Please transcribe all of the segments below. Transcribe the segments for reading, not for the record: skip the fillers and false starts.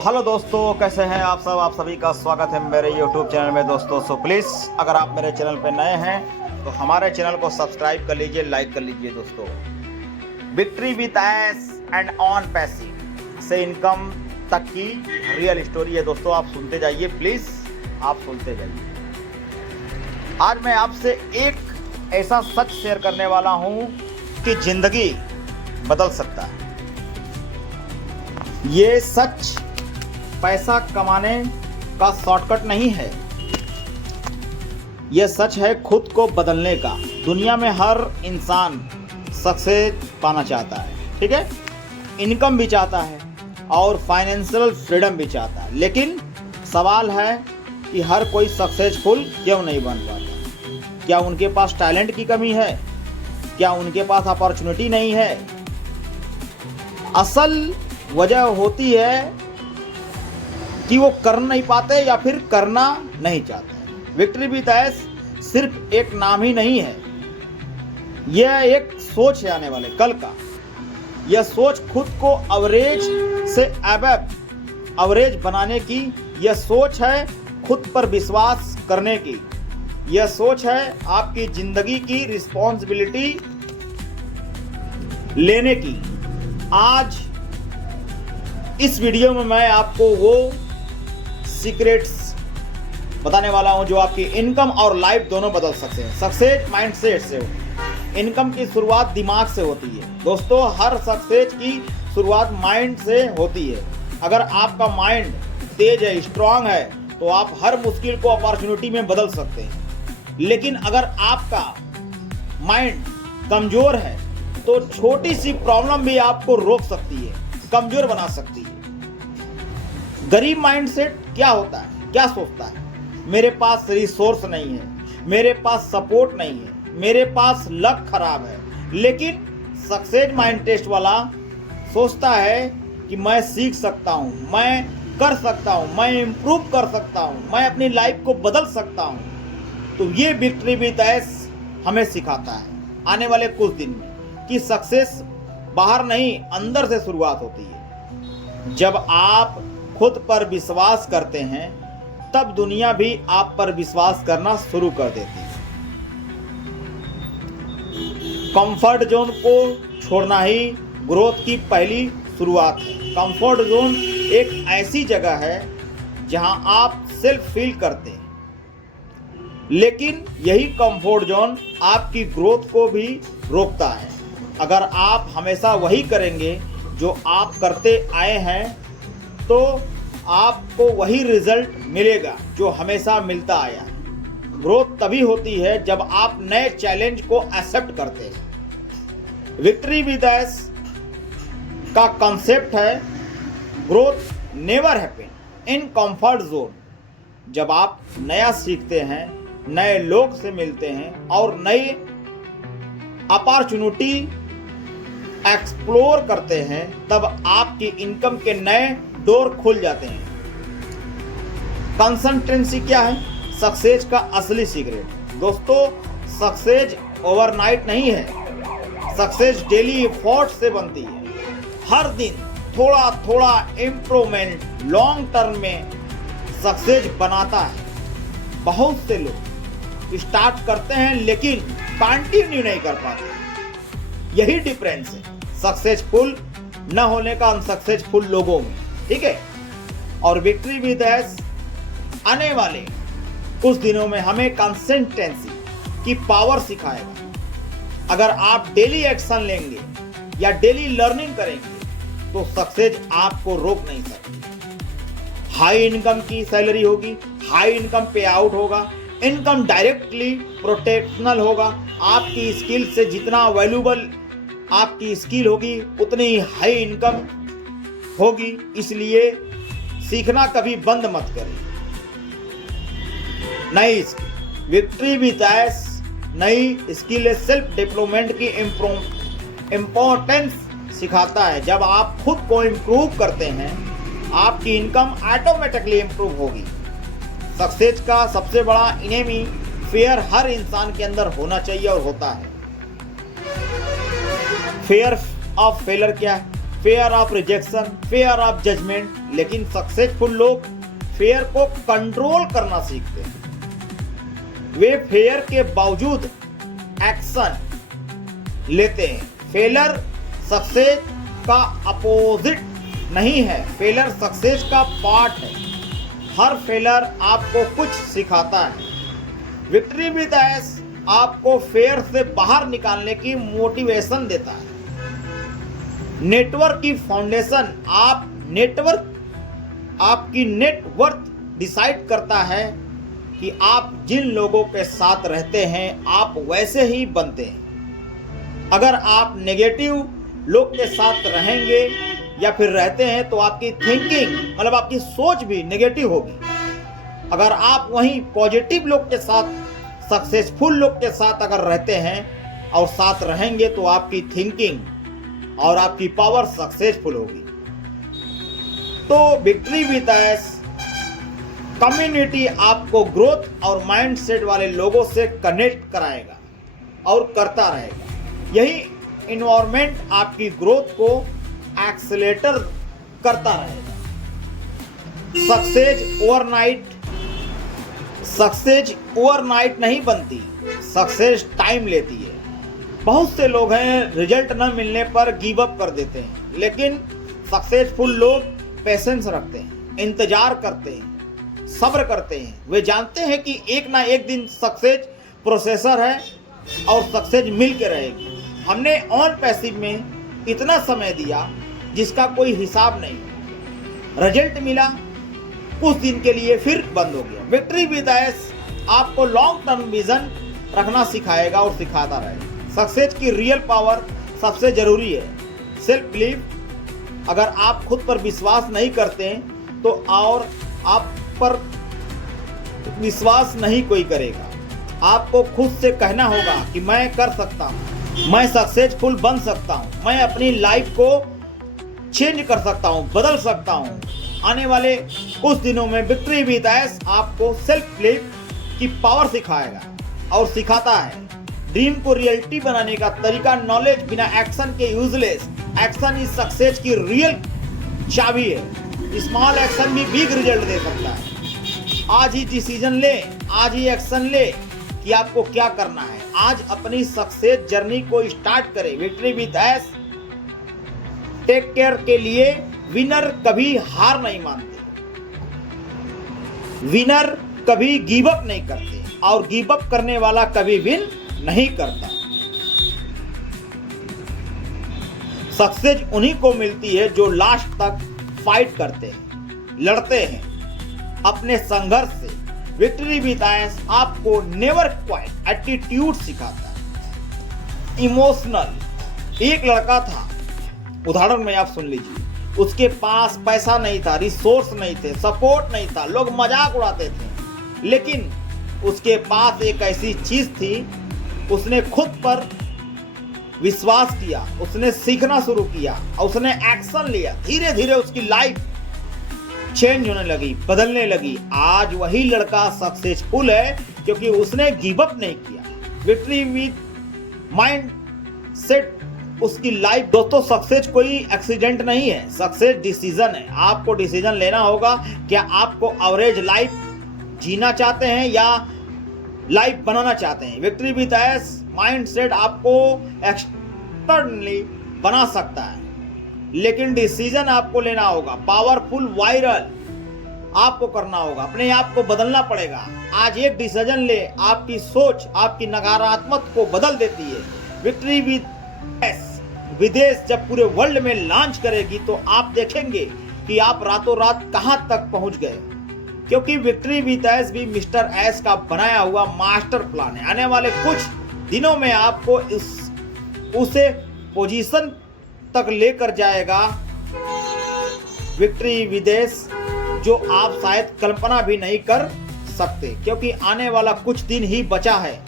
Hello दोस्तों, कैसे हैं आप सब। आप सभी का स्वागत है मेरे यूट्यूब चैनल में दोस्तों। सो प्लीज़ अगर आप मेरे चैनल पे नए हैं तो हमारे चैनल को सब्सक्राइब कर लीजिए, लाइक कर लीजिए दोस्तों। Victory with S and on passive से इनकम तक की रियल स्टोरी है दोस्तों। आप सुनते जाइए, प्लीज़ आप सुनते जाइए। आज मैं आपसे एक ऐसा सच शेयर करने वाला हूँ कि ज़िंदगी बदल सकता है। ये सच पैसा कमाने का शॉर्टकट नहीं है, यह सच है खुद को बदलने का। दुनिया में हर इंसान सक्सेस पाना चाहता है, ठीक है, इनकम भी चाहता है और फाइनेंशियल फ्रीडम भी चाहता है। लेकिन सवाल है कि हर कोई सक्सेसफुल क्यों नहीं बन पाता। क्या उनके पास टैलेंट की कमी है? क्या उनके पास अपॉर्चुनिटी नहीं है? असल वजह होती है कि वो कर नहीं पाते या फिर करना नहीं चाहते। विक्ट्री विद एस सिर्फ एक नाम ही नहीं है, यह एक सोच है आने वाले कल का। यह सोच खुद को एवरेज से अबव एवरेज बनाने की, यह सोच है खुद पर विश्वास करने की, यह सोच है आपकी जिंदगी की रिस्पॉन्सिबिलिटी लेने की। आज इस वीडियो में मैं आपको वो सीक्रेट्स बताने वाला हूं जो आपकी इनकम और लाइफ दोनों बदल सकते हैं। सक्सेस माइंडसेट से हो। इनकम की शुरुआत दिमाग से होती है दोस्तों। हर सक्सेस की शुरुआत माइंड से होती है। अगर आपका माइंड तेज है, स्ट्रांग है, तो आप हर मुश्किल को अपॉर्चुनिटी में बदल सकते हैं। लेकिन अगर आपका माइंड कमजोर है तो छोटी सी प्रॉब्लम भी आपको रोक सकती है, कमजोर बना सकती है। गरीब माइंडसेट क्या होता है, क्या सोचता है? मेरे पास रिसोर्स नहीं है, मेरे पास सपोर्ट नहीं है, मेरे पास लक खराब है। लेकिन सक्सेस माइंड टेस्ट वाला सोचता है कि मैं सीख सकता हूं, मैं कर सकता हूं, मैं इंप्रूव कर सकता हूं, मैं अपनी लाइफ को बदल सकता हूं। तो ये विक्ट्री विद एस हमें सिखाता है आने वाले कुछ दिन में कि सक्सेस बाहर नहीं, अंदर से शुरुआत होती है। जब आप खुद पर विश्वास करते हैं तब दुनिया भी आप पर विश्वास करना शुरू कर देती है। कंफर्ट जोन को छोड़ना ही ग्रोथ की पहली शुरुआत है। कंफर्ट जोन एक ऐसी जगह है जहां आप सेल्फ फील करते हैं, लेकिन यही कंफर्ट जोन आपकी ग्रोथ को भी रोकता है। अगर आप हमेशा वही करेंगे जो आप करते आए हैं तो आपको वही रिजल्ट मिलेगा जो हमेशा मिलता आया है। ग्रोथ तभी होती है जब आप नए चैलेंज को एक्सेप्ट करते हैं। विक्ट्री विद एस का कॉन्सेप्ट है growth never happen in comfort zone. जब आप नया सीखते हैं, नए लोग से मिलते हैं और नई अपॉर्चुनिटी एक्सप्लोर करते हैं, तब आपकी इनकम के नए डोर खुल जाते हैं। कंसिस्टेंसी क्या है सक्सेस का असली सीक्रेट दोस्तों? सक्सेस ओवरनाइट नहीं है, सक्सेस डेली एफर्ट से बनती है। हर दिन थोड़ा थोड़ा इम्प्रूवमेंट लॉन्ग टर्म में सक्सेस बनाता है। बहुत से लोग स्टार्ट करते हैं लेकिन कंटिन्यू नहीं कर पाते। यही डिफरेंस है सक्सेसफुल न होने का अनसक्सेसफुल लोगों में, ठीक है। और विक्ट्री विद एस आने वाले कुछ दिनों में हमें कंसिस्टेंसी की पावर सिखाएगा। अगर आप डेली एक्शन लेंगे या डेली लर्निंग करेंगे तो सक्सेस आपको रोक नहीं सकती। हाई इनकम की सैलरी होगी, हाई इनकम पे आउट होगा, इनकम डायरेक्टली प्रोटेक्शनल होगा। आपकी स्किल से जितना वैल्यूबल आपकी स्किल होगी उतनी ही हाई इनकम होगी। इसलिए सीखना कभी बंद मत करें। नई स्किल, विक्ट्री विद एस नई स्किल सेल्फ डेवलपमेंट की इम्पोर्टेंस सिखाता है। जब आप खुद को इम्प्रूव करते हैं आपकी इनकम ऑटोमेटिकली इम्प्रूव होगी। सक्सेस का सबसे बड़ा इनेमी फेयर हर इंसान के अंदर होना चाहिए और होता है। फेयर ऑफ फेलर क्या है? Fear of rejection, fear of judgment. लेकिन सक्सेसफुल लोग फेयर को कंट्रोल करना सीखते हैं। वे फेयर के बावजूद एक्शन लेते हैं। फेलर सक्सेस का अपोजिट नहीं है, फेलर सक्सेस का पार्ट है। हर फेलर आपको कुछ सिखाता है। विक्ट्री विद एस आपको फेयर से बाहर निकालने की मोटिवेशन देता है। नेटवर्क की फाउंडेशन, आपकी नेटवर्थ डिसाइड करता है कि आप जिन लोगों के साथ रहते हैं आप वैसे ही बनते हैं। अगर आप नेगेटिव लोग के साथ रहेंगे या फिर रहते हैं तो आपकी थिंकिंग मतलब आपकी सोच भी नेगेटिव होगी। अगर आप वहीं पॉजिटिव लोग के साथ, सक्सेसफुल लोग के साथ अगर रहते हैं और साथ रहेंगे तो आपकी थिंकिंग और आपकी पावर सक्सेसफुल होगी। तो विक्ट्री विद एस कम्युनिटी आपको ग्रोथ और माइंडसेट वाले लोगों से कनेक्ट कराएगा और करता रहेगा। यही इन्वायरमेंट आपकी ग्रोथ को एक्सेलेरेटर करता रहेगा। सक्सेस ओवरनाइट नहीं बनती, सक्सेस टाइम लेती है। बहुत से लोग हैं रिजल्ट न मिलने पर गिव अप कर देते हैं, लेकिन सक्सेसफुल लोग पेशेंस रखते हैं, इंतजार करते हैं, सब्र करते हैं। वे जानते हैं कि एक ना एक दिन सक्सेस प्रोसेसर है और सक्सेस मिल के रहेगी। हमने ऑन पैसिव में इतना समय दिया जिसका कोई हिसाब नहीं, रिजल्ट मिला कुछ दिन के लिए फिर बंद हो गया। विक्ट्री विद एस आपको लॉन्ग टर्म विजन रखना सिखाएगा और सिखाता रहेगा। सक्सेस की रियल पावर सबसे जरूरी है सेल्फ बिलीफ। अगर आप खुद पर विश्वास नहीं करते हैं तो और आप पर विश्वास नहीं कोई करेगा। आपको खुद से कहना होगा कि मैं कर सकता हूँ, मैं सक्सेसफुल बन सकता हूँ, मैं अपनी लाइफ को चेंज कर सकता हूँ, बदल सकता हूँ। आने वाले कुछ दिनों में विक्ट्री विद एस आपको सेल्फ बिलीफ की पावर सिखाएगा और सिखाता है। ड्रीम को रियलिटी बनाने का तरीका, नॉलेज बिना एक्शन के यूजलेस। एक्शन इज सक्सेस की रियल चाबी है। स्मॉल एक्शन भी बिग रिजल्ट दे सकता है। आज ही डिसीजन ले, आज ही एक्शन ले कि आपको क्या करना है। आज अपनी सक्सेस जर्नी को स्टार्ट करें। Victory with us take care के लिए विनर कभी हार नहीं मानते, विनर कभी गिव अप नहीं करते और गिव अप करने वाला कभी विन नहीं करता। सक्सेस उन्हीं को मिलती है जो लास्ट तक फाइट करते हैं, लड़ते हैं अपने संघर्ष से। विक्ट्री विद एस आपको नेवर क्वाइट एटीट्यूड सिखाता है। इमोशनल एक लड़का था, उदाहरण में आप सुन लीजिए। उसके पास पैसा नहीं था, रिसोर्स नहीं थे, सपोर्ट नहीं था, लोग मजाक उड़ाते थे, लेकिन उसके पास एक ऐसी चीज थी, उसने खुद पर विश्वास किया, उसने सीखना शुरू किया और उसने एक्शन लिया। धीरे धीरे उसकी लाइफ चेंज होने लगी, बदलने लगी। आज वही लड़का सक्सेसफुल है क्योंकि उसने गिव अप नहीं किया। विक्ट्री विद माइंड सेट उसकी लाइफ। दोस्तों, सक्सेस कोई एक्सीडेंट नहीं है, सक्सेस डिसीजन है। आपको डिसीजन लेना होगा, क्या आपको एवरेज लाइफ जीना चाहते हैं या लाइफ बनाना चाहते हैं। विक्ट्री विद एस माइंडसेट आपको एक्सटर्नली बना सकता है, लेकिन डिसीजन आपको लेना होगा। पावरफुल वायरल आपको करना होगा, अपने आप को बदलना पड़ेगा। आज एक डिसीजन ले, आपकी सोच आपकी नकारात्मक को बदल देती है। विक्ट्री विद एस विदेश जब पूरे वर्ल्ड में लॉन्च करेगी तो आप देखेंगे कि आप रातों रात कहां तक पहुंच गए, क्योंकि विक्ट्री विद एस भी मिस्टर एस का बनाया हुआ मास्टर प्लान है। आने वाले कुछ दिनों में आपको उसे पोजीशन तक लेकर जाएगा विक्ट्री विद एस, जो आप शायद कल्पना भी नहीं कर सकते, क्योंकि आने वाला कुछ दिन ही बचा है।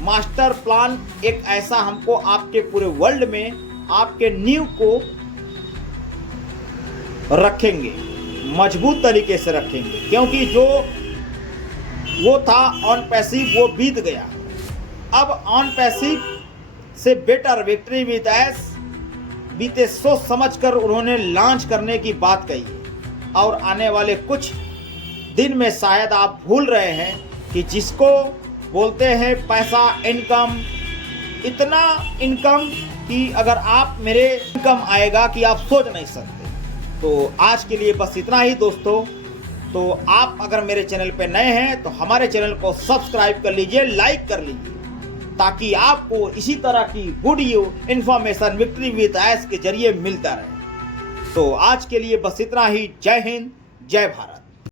मास्टर प्लान एक ऐसा हमको आपके पूरे वर्ल्ड में आपके नींव को रखेंगे, मजबूत तरीके से रखेंगे, क्योंकि जो वो था ऑन पैसिव वो बीत गया। अब ऑन पैसिव से बेटर विक्ट्री विद एस बीते सोच समझकर उन्होंने लॉन्च करने की बात कही है और आने वाले कुछ दिन में शायद आप भूल रहे हैं कि जिसको बोलते हैं पैसा, इनकम, इतना इनकम कि अगर आप मेरे इनकम आएगा कि आप सोच नहीं सकते। तो आज के लिए बस इतना ही दोस्तों। तो आप अगर मेरे चैनल पे नए हैं तो हमारे चैनल को सब्सक्राइब कर लीजिए, लाइक कर लीजिए, ताकि आपको इसी तरह की गुड इन्फॉर्मेशन विक्ट्री विद ऐश के जरिए मिलता रहे। तो आज के लिए बस इतना ही। जय हिंद, जय भारत।